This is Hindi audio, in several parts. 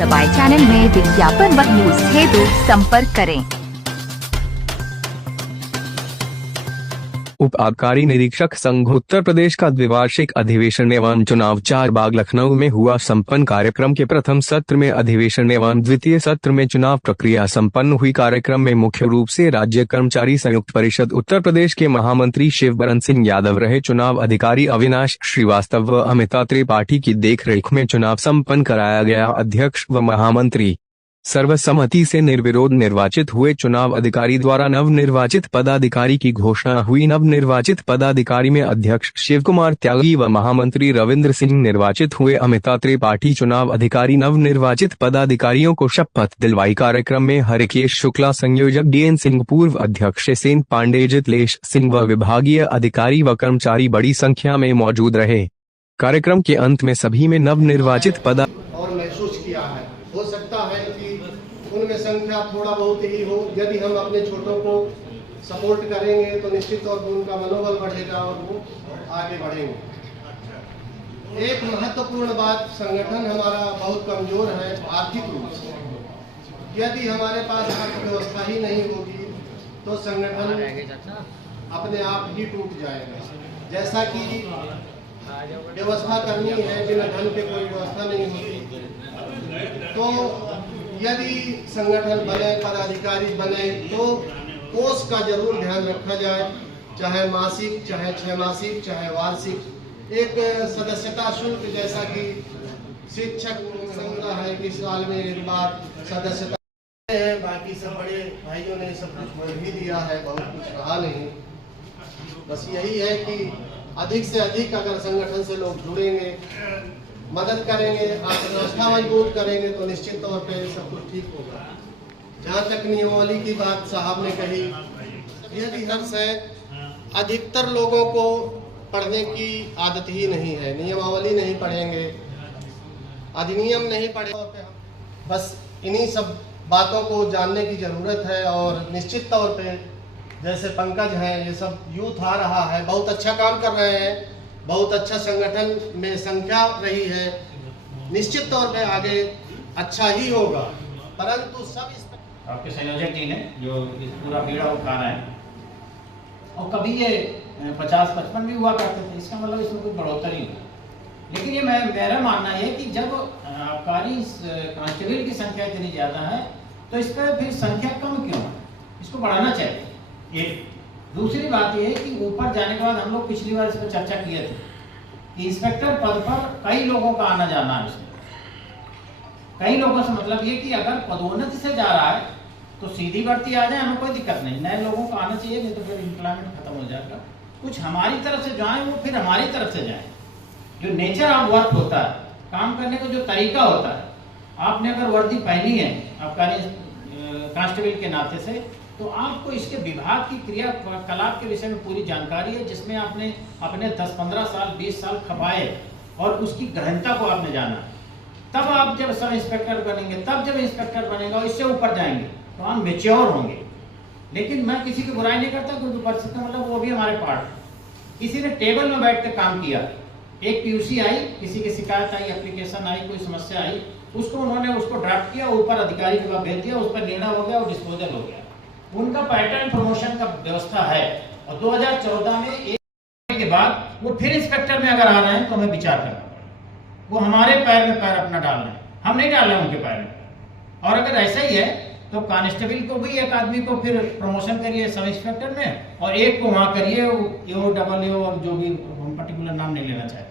दबाएं चैनल में विज्ञापन व न्यूज हेतु संपर्क करें। उप आबकारी निरीक्षक संघ उत्तर प्रदेश का द्विवार्षिक अधिवेशन एवं चुनाव चारबाग लखनऊ में हुआ संपन्न। कार्यक्रम के प्रथम सत्र में अधिवेशन एवं द्वितीय सत्र में चुनाव प्रक्रिया संपन्न हुई। कार्यक्रम में मुख्य रूप से राज्य कर्मचारी संयुक्त परिषद उत्तर प्रदेश के महामंत्री शिवबरन सिंह यादव रहे। चुनाव अधिकारी अविनाश श्रीवास्तव व अमिता त्रिपाठी की देखरेख में चुनाव संपन्न कराया गया। अध्यक्ष व महामंत्री सर्वसम्मति से निर्विरोध निर्वाचित हुए। चुनाव अधिकारी द्वारा नवनिर्वाचित पदाधिकारी की घोषणा हुई। नवनिर्वाचित पदाधिकारी में अध्यक्ष शिव कुमार त्यागी व महामंत्री रविंद्र सिंह निर्वाचित हुए। अमिता त्रिपाठी चुनाव अधिकारी। नवनिर्वाचित पदाधिकारियों को शपथ दिलवाई। कार्यक्रम में हरिकेश शुक्ला, संयोजक डीएन सिंह, पूर्व अध्यक्ष सेन पांडे, जितलेश सिंह व विभागीय अधिकारी व कर्मचारी बड़ी संख्या में मौजूद रहे। कार्यक्रम के अंत में सभी में नवनिर्वाचित और महसूस किया है। हो सकता है कि उनमें संख्या थोड़ा बहुत ही हो। यदि हम अपने छोटों को सपोर्ट करेंगे तो निश्चित तौर पर उनका मनोबल बढ़ेगा और वो आगे बढ़ेंगे। एक महत्वपूर्ण बात, संगठन हमारा बहुत कमजोर है आर्थिक रूप से। यदि हमारे पास अर्थव्यवस्था ही नहीं होगी तो संगठन अपने आप ही टूट जाएगा। जैसा कि व्यवस्था करनी है, बिना धन के कोई व्यवस्था नहीं होती। तो यदि संगठन बने, पदाधिकारी बने तो कोष का जरूर ध्यान रखा जाए, चाहे मासिक, चाहे छमासिक, चाहे वार्षिक। एक सदस्यता शुल्क, जैसा कि शिक्षक संघ है कि साल में एक बार सदस्यता है। बाकी सब बड़े भाइयों ने सब कुछ बोल भी दिया है, बहुत कुछ कहा नहीं। बस यही है कि अधिक से अधिक अगर संगठन से लोग जुड़ेंगे, मदद करेंगे, अर्थव्यवस्था मजबूत करेंगे तो निश्चित तौर पे सब कुछ ठीक होगा। जहाँ तक नियमावली की बात साहब ने कही, यदि हर से अधिकतर लोगों को पढ़ने की आदत ही नहीं है। नियमावली नहीं पढ़ेंगे, अधिनियम नहीं पढ़ेंगे। बस इन्हीं सब बातों को जानने की जरूरत है। और निश्चित तौर पे जैसे पंकज है, ये सब यूथ आ रहा है, बहुत अच्छा काम कर रहे हैं, बहुत अच्छा संगठन में संख्या रही है। निश्चित तौर पे आगे अच्छा ही होगा। परंतु सब इस आपके संयोजक जी ने जो इस पूरा बीड़ा उठा रहे हैं, और कभी ये 50-55 भी हुआ करते थे, इसका मतलब इसमें कोई बढ़ोतरी नहीं। लेकिन ये मेरा मानना है कि जब आबकारी कांस्टेबल की संख्या इतनी ज़्यादा है तो इस पर फिर संख्या कम क्यों है, इसको बढ़ाना चाहिए। ये दूसरी बात यह है कि ऊपर जाने के बाद हम लोग पिछली बार इस पर चर्चा किए थे कि इंस्पेक्टर पद पर कई लोगों का आना जाना है। इसमें कई लोगों से मतलब ये कि अगर पदोन्नति से जा रहा है तो सीधी भर्ती आ जाए, हमें कोई दिक्कत नहीं। नए लोगों को आना चाहिए, नहीं तो फिर एम्प्लॉयमेंट खत्म हो जाएगा। कुछ हमारी तरफ से जो आए वो फिर हमारी तरफ से जाए। जो नेचर ऑफ वर्क होता है, काम करने का जो तरीका होता है, आपने अगर वर्दी पहनी है आबकारी कांस्टेबल के नाते से, तो आपको इसके विभाग की क्रियाकलाप के विषय में पूरी जानकारी है, जिसमें आपने अपने 10-15 साल 20 साल खपाए और उसकी गहनता को आपने जाना। तब आप जब सब इंस्पेक्टर बनेंगे, तब जब इंस्पेक्टर बनेगा और इससे ऊपर जाएंगे तो हम मेच्योर होंगे। लेकिन मैं किसी की बुराई नहीं करता, क्योंकि परिस्थिति का मतलब वो भी हमारे पार्ट। किसी ने टेबल में बैठ कर काम किया, एक पीयूसी आई, किसी की शिकायत आई, एप्लीकेशन आई, कोई समस्या आई, उन्होंने उसको ड्राफ्ट किया, ऊपर अधिकारी के पास भेज दिया, उस पर निर्णय हो गया और डिस्पोजल हो गया। उनका पैटर्न प्रमोशन का व्यवस्था है। और 2014 में एक के बाद वो फिर इंस्पेक्टर में अगर आ रहे हैं तो हमें विचार करना। वो हमारे पैर में पैर अपना डाल रहे हैं, हम नहीं डाल रहे हैं उनके पैर में। और अगर ऐसा ही है तो कांस्टेबल को भी एक आदमी को फिर प्रमोशन करिए सब इंस्पेक्टर में, और एक को वहाँ करिए AO, AAA और जो भी हम पर्टिकुलर नाम नहीं लेना चाहते।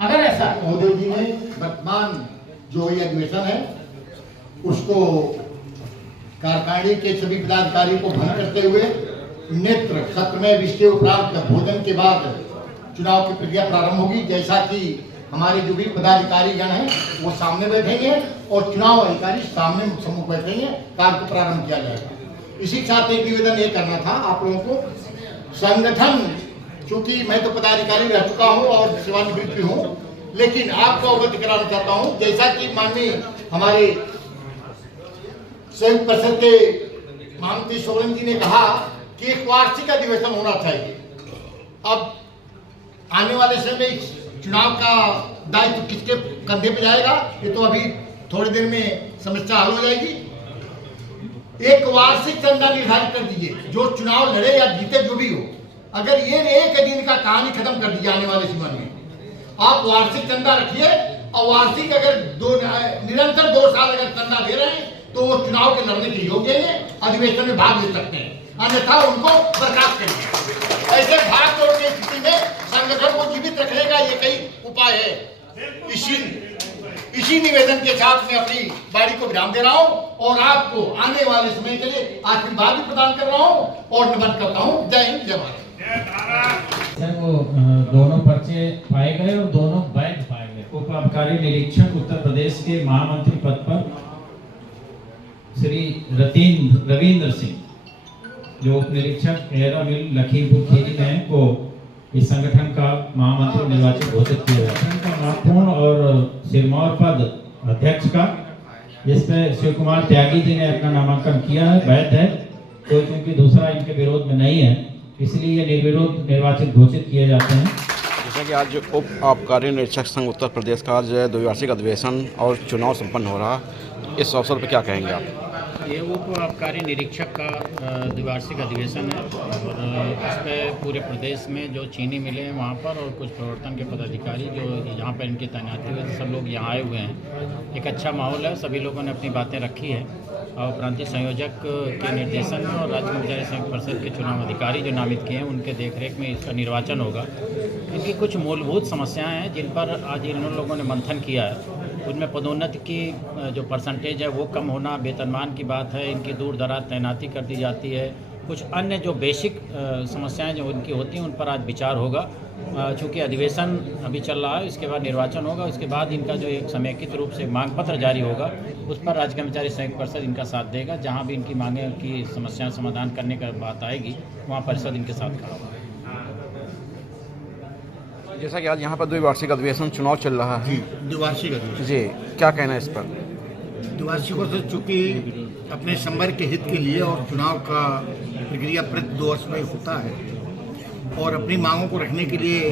अगर ऐसा मोदी जी ने वर्तमान जो ये अधिवेशन है उसको कार्यकारिणी के सभी पदाधिकारियों को भंग करते हुए नेत्र सत्र में विषय उपरांत भोजन के बाद चुनाव की प्रक्रिया प्रारंभ होगी। जैसा कि हमारे जो भी पदाधिकारी गण हैं वो सामने बैठेंगे और चुनाव अधिकारी सामने सम्मुख बैठेंगे, कार्य को प्रारंभ किया जाएगा। इसी के साथ एक निवेदन ये करना था आप लोगों को। संगठन, चूंकि मैं तो पदाधिकारी रह चुका हूँ और सेवानिवृत्त भी हूँ, लेकिन आपको अवगत कराना चाहता हूँ, जैसा कि माननीय हमारे संयुक्त परिषद के महामंत्री सोलन जी ने कहा कि एक वार्षिक अधिवेशन होना चाहिए। अब आने वाले समय में चुनाव का दायित्व किसके कंधे पे जाएगा, ये तो अभी थोड़े दिन में समस्या हल हो जाएगी। एक वार्षिक चंदा निर्धारित कर दीजिए, जो चुनाव लड़े या जीते जो भी हो, अगर ये एक दिन का कहानी खत्म कर दीजिए आने वाले समय में, आप वार्षिक चंदा रखिए और वार्षिक अगर निरंतर 2 साल अगर चंदा दे रहे हैं तो वो चुनाव के लड़ने के योग्य है, अधिवेशन में भाग ले सकते हैं, अन्यथा उनको बर्खास्त करिए। ऐसे भाग तोड़ की स्थिति में संगठन को जीवित रखने का ये कई उपाय है। इसी निवेदन के साथ मैं अपनी बारी को विराम दे रहा हूं और आपको आने वाले समय के लिए आशीर्वाद भी प्रदान कर रहा हूं और नमन करता हूं। जय हिंद, जय भारत। वो दोनों पर्चे पाए गए और दोनों वैध पाए गए। उप आबकारी निरीक्षक उत्तर प्रदेश के महामंत्री पद पर श्री रविंद्र सिंह, जो उप निरीक्षक एरा मिल लखीमपुर खीरी में को इस संगठन का महामंत्री निर्वाचित घोषित किया गया। संगठन का महत्वपूर्ण और सिरमौर पद अध्यक्ष का, जिसपे शिव कुमार त्यागी जी ने अपना नामांकन किया है, वैध है, तो क्योंकि दूसरा इनके विरोध में नहीं है इसलिए ये निर्विरोध निर्वाचित घोषित किए जाते हैं। जैसा कि आज उप आबकारी निरीक्षक संघ उत्तर प्रदेश का आज द्विवार्षिक अधिवेशन और चुनाव संपन्न हो रहा, इस अवसर पर क्या कहेंगे आप? ये उप आबकारी निरीक्षक का द्विवार्षिक अधिवेशन है और इस पर पूरे प्रदेश में जो चीनी मिले हैं वहाँ पर और कुछ प्रवर्तन के पदाधिकारी जो यहाँ पर इनकी तैनाती हुई, सब लोग यहाँ आए हुए हैं। एक अच्छा माहौल है, सभी लोगों ने अपनी बातें रखी है और प्रांतीय संयोजक के निर्देशन में और राज्य कर्मचारी संघ परिषद के चुनाव अधिकारी जो नामित किए हैं उनके देखरेख में इसका निर्वाचन होगा। इनकी कुछ मूलभूत समस्याएं हैं जिन पर आज इन लोगों ने मंथन किया है। उनमें पदोन्नति की जो परसेंटेज है वो कम होना, वेतनमान की बात है, इनकी दूर दराज तैनाती कर दी जाती है, कुछ अन्य जो बेसिक समस्याएं जो उनकी होती हैं उन पर आज विचार होगा। चूँकि अधिवेशन अभी चल रहा है, इसके बाद निर्वाचन होगा, उसके बाद इनका जो एक समेकित रूप से मांग पत्र जारी होगा उस पर राज्य कर्मचारी संघ परिषद इनका साथ देगा। जहाँ भी इनकी मांगें की समस्याएं समाधान करने की बात आएगी वहाँ परिषद इनके साथ खड़ा होगा। जैसा कि आज यहाँ पर द्विवार्षिक अधिवेशन चुनाव चल रहा है। जी, द्विवार्षिक अधिवेशन। जी, क्या कहना है इस पर? द्विवार्षिक वर्ष चूँकि अपने संवर्ग के हित के लिए और चुनाव का प्रक्रिया प्रति 2 वर्ष में होता है और अपनी मांगों को रखने के लिए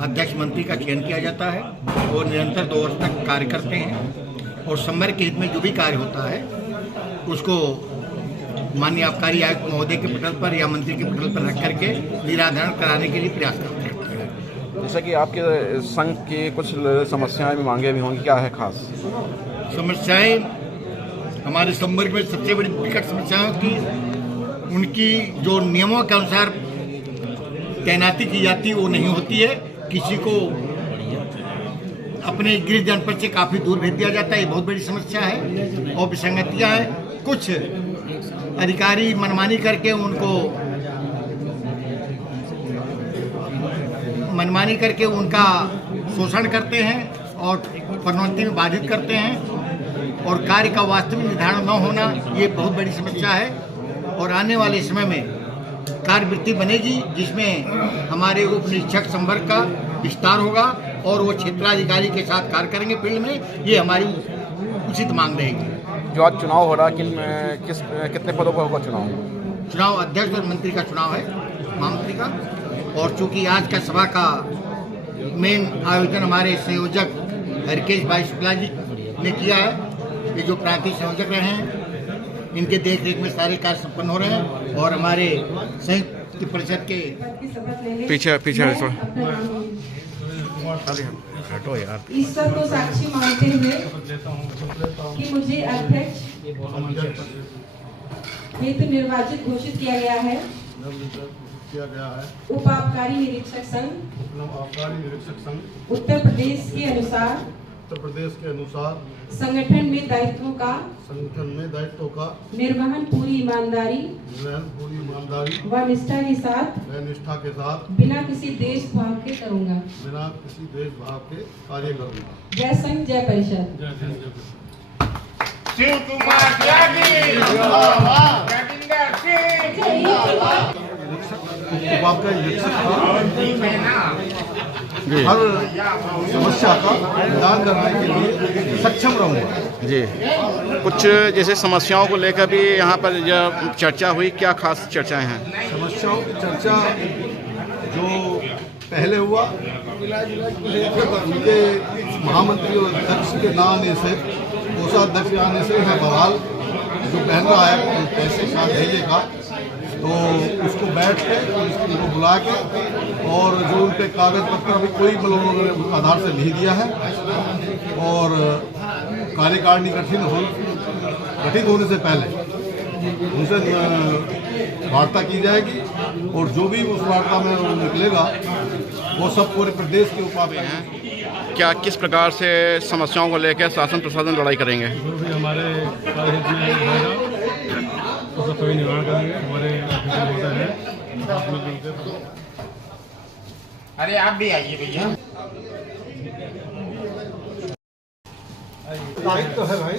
अध्यक्ष मंत्री का चयन किया जाता है और निरंतर 2 वर्ष तक कार्य करते हैं और संवर्ग के हित में जो भी कार्य होता है उसको माननीय आबकारी आयुक्त महोदय के पटल पर या मंत्री के पटल पर रख करके निराधारण कराने के लिए प्रयास करते हैं। जैसा कि आपके संघ की कुछ समस्याएं भी मांगे भी होंगी, क्या है खास समस्याएं? हमारे संवर्ग में सबसे बड़ी विकट समस्याएं की उनकी जो नियमों के अनुसार तैनाती की जाती है वो नहीं होती है। किसी को अपने गृह जनपद से काफ़ी दूर भेज दिया जाता है, ये बहुत बड़ी समस्या है और विसंगतियाँ हैं। कुछ अधिकारी मनमानी करके उनका शोषण करते हैं और पदोन्नति में बाधित करते हैं और कार्य का वास्तविक निर्धारण न होना ये बहुत बड़ी समस्या है। और आने वाले समय में कार्यवृत्ति बनेगी जिसमें हमारे उप निरीक्षक संवर्ग का विस्तार होगा और वो क्षेत्राधिकारी के साथ कार्य करेंगे फील्ड में। ये हमारी उचित मांग रहेगी। जो आज चुनाव हो रहा है कितने पदों पर होगा चुनाव? अध्यक्ष और मंत्री का चुनाव है, महामंत्री का। और चूंकि आज का सभा का मेन आयोजन हमारे संयोजक हरकेश भाई शुक्ला जी ने किया है, ये जो प्रांतीय संयोजक रहे हैं इनके देख रेख में सारे कार्य संपन्न हो रहे हैं और हमारे संयुक्त परिषद के पीछे हटो यार। ईश्वर को साक्षी मानते हुए कि मुझे अध्यक्ष हेतु निर्वाचित घोषित किया गया है। उप आबकारी निरीक्षक संघ उत्तर प्रदेश के अनुसार संगठन में दायित्वों का निर्वहन पूरी ईमानदारी व निष्ठा के साथ बिना किसी देशभाव के करूंगा। कार्य करूंगा। जय संघ, जय परिषद। शिव कुमार त्यागी हर समस्या का निदान करने के लिए सक्षम रहूँगा। जी, कुछ जैसे समस्याओं को लेकर भी यहाँ पर जब चर्चा हुई, क्या खास चर्चाएं हैं? समस्याओं की चर्चा जो पहले हुआ उनके महामंत्री और अध्यक्ष के नाम से कोषाध्यक्ष के आने से है बवाल जो पहन रहा है पैसे का ढेले का, तो उसको बैठ के उनको बुला के और जो उन पे कागज पत्र अभी कोई लोगों ने आधार से नहीं दिया है और कार्यकारिणी गठित होने से पहले उनसे वार्ता की जाएगी और जो भी उस वार्ता में निकलेगा वो सब पूरे प्रदेश के उपाय हैं। क्या किस प्रकार से समस्याओं को लेकर शासन प्रशासन लड़ाई करेंगे? जो भी हमारे कार्यहित में रहेगा उसका सभी निवारण करेंगे। हमारे होता है। अरे आप भी आइए भैया। दायित्व तो है भाई।